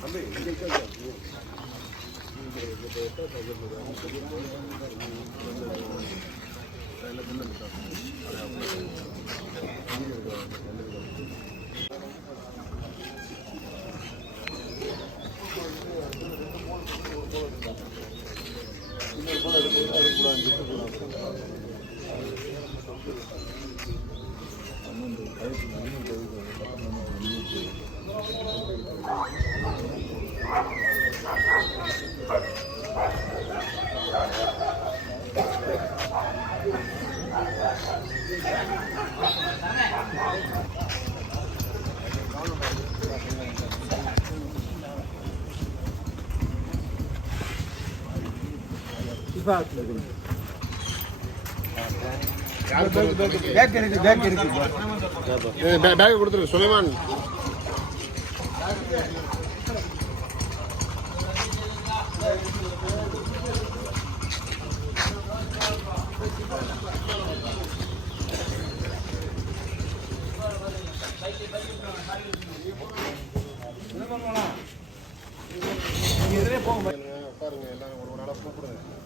담배 이제 꺼져. 이제 떠서 이거 뭐야? Back கொடுத்துரு சுலைமான் பாருங்க எல்லாரும் ஒரு ஒரு நாளாக கூப்பிடுங்க.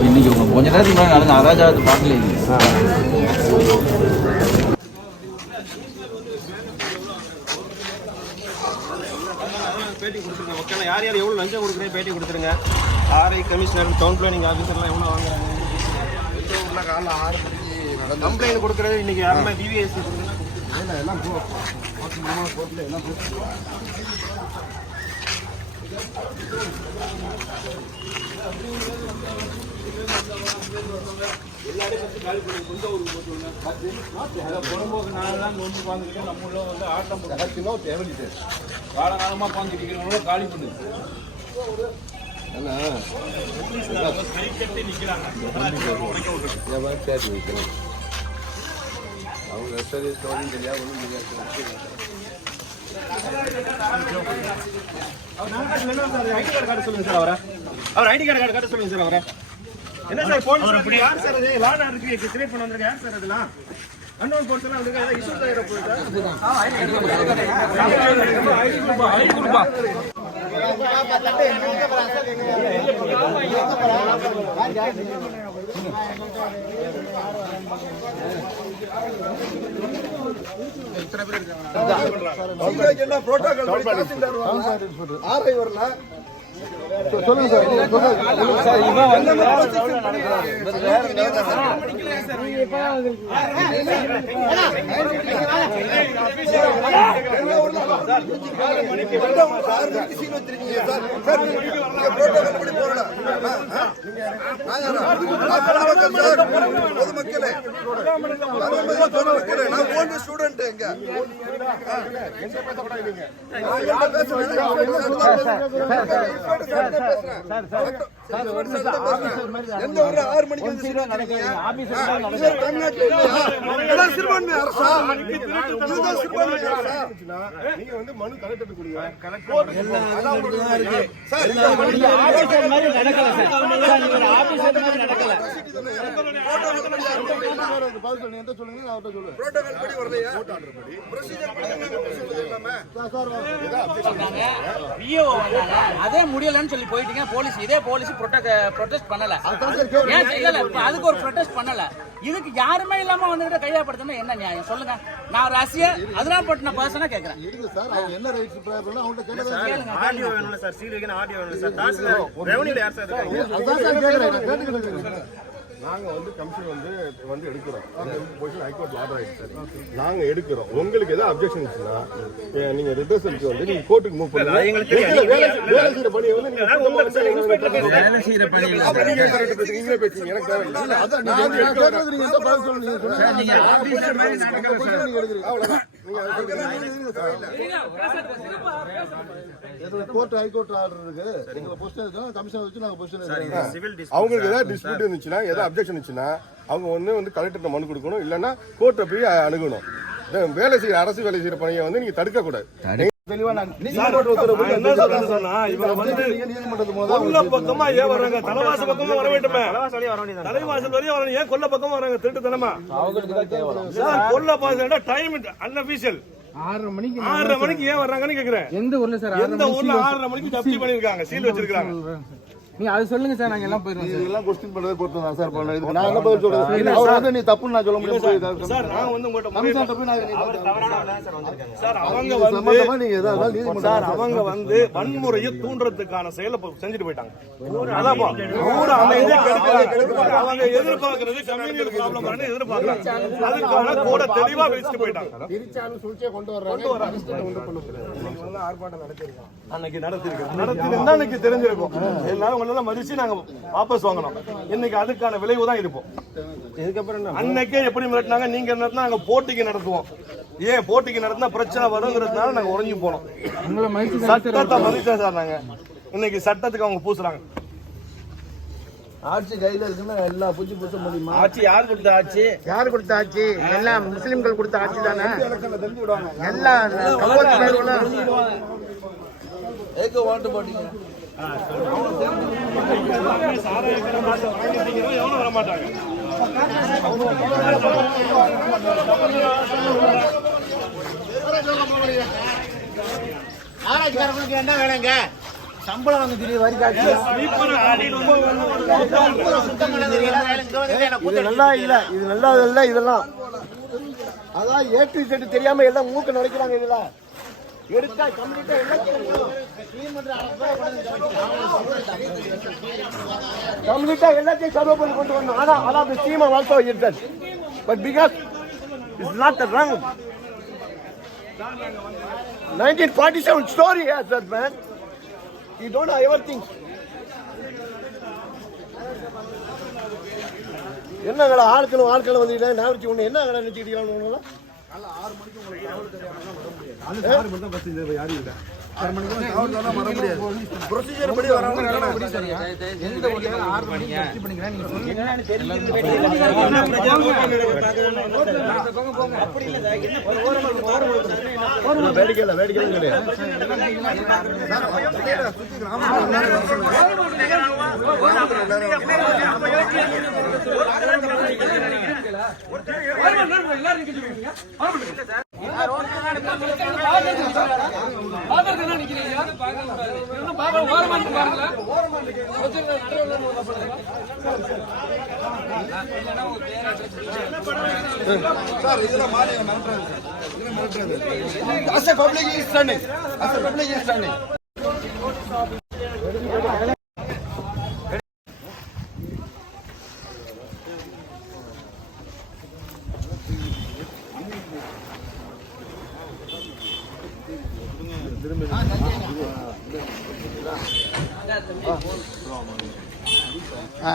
இன்னைக்கு உங்க கொஞ்ச நேரத்துக்கு முன்னாடி நடந்த அராஜகத்தை பார்க்கல பேட்டி கொடுத்துருங்க ஓகேண்ணா யார் யார் எவ்வளோ லஞ்சம் கொடுக்குறேன் பேட்டி கொடுத்துருங்க ஆர்ஐ கமிஷனர் டவுன் பிளானிங் ஆஃபீஸர்லாம் எவ்வளோ வாங்குறாங்க காலைல ஆறு மணிக்கு நடந்து கம்ப்ளைண்ட் கொடுக்குறது இன்னைக்கு யாருமே டிவிஎஸ்சி இல்லை எல்லாம் போ போட்டு மாமா போட்டுல எல்லாம் போட்டு புறம்போக்கு நாளெல்லாம் வந்து உட்காந்துக்கிட்டு நம்ம உள்ள வந்து ஆட்டம் போட்டு சகத்தினோ தேவலிட்டு காலகாலமாக உட்காந்துட்டு காலி பண்ணுது கை கட்டி நிற்கிறாங்க அவங்க சரி ஸ்டோரியும் தெரியாது ஒன்றும் தெரியாது ஐடி கார்டு காட்ட சொல்லுங்க சார் அவரை. அவர் ஐடி கார்டு காட்ட சொல்லுங்க சார் அவரை என்ன சார் போன் யார் சார் அது? லான் இருக்கு கிரியேட் பண்ண வந்திருக்க யார் சார் அதெல்லாம்? அன்னோன் போர்ஸ் எல்லாம் வந்து ஏதாவது இஷ்யூஸ் ஆகிட போகுது ஐடி கொடுப்பா என்ன புரோட்டோகால் ஆர்ஐ வரல சொல்லுங்க பொதுமக்களே நான் ஓன் ஸ்டூடெண்ட் எங்க? எந்த ஊர்ல ஆறு மணிக்கு வந்து சிறுபான்மை அரசா இதுதான் சிறுபான்மை அரசா நீங்க வந்து மனு கலெக்டர் கொடுங்க சார் அதே முடியலன்னு சொல்லி போயிட்டீங்க. போலீஸ் இதே போலீஸ் ப்ரொடெஸ்ட் பண்ணல. அதுக்கு ஒரு ப்ரொடெஸ்ட் பண்ணல. இதுக்கு யாருமே இல்லாம வந்துகிட்ட கையாப்படுத்தணும் என்ன நியாயம்? சொல்லுங்க. நான் ஒரு ரசிகர் அதெல்லாம் பட்டின பர்சனா கேக்குறேன் என்ன ரைட்ஸ் ஆடியோ வேணும்ல சார் சீல் வைக்கணும் ஆடியோ வேணும் சார். ரெவன்யூல யார் சார் இருக்காங்க அதான் சார் கேட்குறேன் நான் கேட்டுக்கிட்டு இருக்கேன். நாங்க வந்து கமிஷன் வந்து வந்து எடுக்கிறோம். பொசிஷன் ஹைகோர்ட் ஆர்டர் ஆயிடுச்சு. சார் நாங்க எடுக்கிறோம். உங்களுக்கு ஏதாவது அப்ஜெக்ஷன் இருந்துச்சுன்னா ஏ, நீங்க ரிவர்சலுக்கு வந்து நீங்க கோர்ட்டுக்கு மூவ் பண்ணுங்க. வேலை வேலை- வேலை செய்யற பணியை வந்து ஏன் correct பேசுறீங்க? நீங்களே எனக்கு தேவையில்லை அதான் நான் நான் கேட்டது நீங்க எந்த பதில் சொல்லுங்க கோர்ட் ஹைகோர்ட் ஆர்டர் இருக்கு. உங்க பொசிஷன் இருக்கு கமிஷன் வச்சு நாங்க பொசிஷன் எடுக்கிறோம் சிவில் அவங்களுக்கு ஏதாவது டிஸ்பியூட் இருந்துச்சுன்னா ஏதாவது அப்ஜெக்ஷன் இருந்துச்சுன்னா அவங்க ஒண்ணு வந்து கலெக்டர்கிட்ட மனு கொடுக்கணும். இல்லைன்னா கோர்ட்டை போய் அணுகணும். வேலை செய்யற அரசு வேலை செய்யற பணியை வந்து நீங்க தடுக்க கூடாது பக்கமா ஏன் வர்றாங்க? தலைவாச பக்கமா வர வேண்டுமே. தலைவாசலியே வர வேண்டியது தலைவாசல் வரையும் வரணும் ஏன் கொல்ல பக்கமா வராங்க திருட்டுத்தனமா? சார் கொல்ல பாசம் டைம் அன்அபிஷியல் ஆறரை மணிக்கு ஆறரை மணிக்கு ஏன் வர்றாங்கன்னு கேக்குறேன். எந்த ஊர்ல சார்? எந்த ஊர்ல ஆறரை மணிக்கு ஜப்தி பண்ணிருக்காங்க சீல் வச்சிருக்காங்க நீங்க அது சொல்லுங்க சார் நாங்க எல்லாம் போயிருவோம் சார். இதெல்லாம் கொஸ்டின் பண்றதை பொறுத்து தான் சார் பண்ணேன் இதுக்கு நான் என்ன பதில் சொல்றது? அவர் வந்து நீ தப்புன்னு நான் சொல்ல முடியும் சார் நான் வந்து உங்கள்ட்ட கமிஷன் போய் நான் நீ சார் அவங்க இது வந்து சம்பந்தமா நீங்க ஏதாவது நீதிமன்றம் சார் அவங்க வந்து வன்முறையை தூண்டுறதுக்கான செயலை செஞ்சுட்டு போயிட்டாங்க. அதான்ப்பா ஊர் அமைதியை கெடுக்கிறாங்க அவங்க எதிர்பார்க்கறது கம்யூனிட்டி ப்ராப்ளம் வரணும் எதிர்பார்க்கறாங்க. அதுக்கான கூட தெளிவா வச்சுட்டு போயிட்டாங்க. அன்னைக்கு நடத்திருக்கோம் நடத்திருந்தா அன்னைக்கு தெரிஞ்சிருக்கும். எல்லாரும் உங்களெல்லாம் மதிச்சு நாங்க வாபஸ் வாங்கணும். இன்னைக்கு அதுக்கான விளைவு தான் இருப்போம் இதுக்கப்புறம் அன்னைக்கே எப்படி மிரட்டினாங்க நீங்க நடத்தினா நாங்க போட்டிக்கு நடத்துவோம். ஏன் போட்டிக்கு நடத்தினா பிரச்சனை வருங்கிறதுனால நாங்க உறைஞ்சு போனோம். சட்டத்தை மதிச்சோம் சார் நாங்க. இன்னைக்கு சட்டத்துக்கு அவங்க பூசுறாங்க. ஆட்சி கையில இருக்குன்னா எல்லா பூச்சி பூச முடியுமா? ஆட்சி யார் கொடுத்த ஆட்சி? யார் கொடுத்த ஆட்சி? எல்லாம் முஸ்லிம்கள் கொடுத்த ஆட்சி தானே? ஏக ஓட்டு போட்டீங்க. ஆராய்ச்சிக்காரங்களுக்கு என்ன வேணுங்க சம்பளம் வந்து தெரியும் வரி காட்சி இது நல்லா இல்ல இது நல்லா இல்ல இதெல்லாம். அதான் ஏ டு செட் தெரியாம எல்லாம் மூக்க நுழைக்கிறாங்க இதெல்லாம் எடுத்தா கம்ப்ளீட்டா கம்ப்ளீட்டா எல்லாத்தையும் சர்வ் பண்ணி கொண்டு வரணும் ஆனா ஆனா அந்த ஸ்கீம் ஆல்சோ இருந்தது but because it's not the wrong 1947 story has that man. You don't know everything என்னங்களா ஆட்களும் ஆட்களும் வந்து ப்ரொசீஜர் படி வரவங்க எந்த ஆறு மணிக்கு பண்ணிக்கிறேன் சொல்லுங்க வேடிக்கை வேடிக்கை கிடையாது சார் இதெல்லாம் மாறி மிரட்டுறது மிரட்டுறது as a public is standing as a public is standing திரும்ப ஆ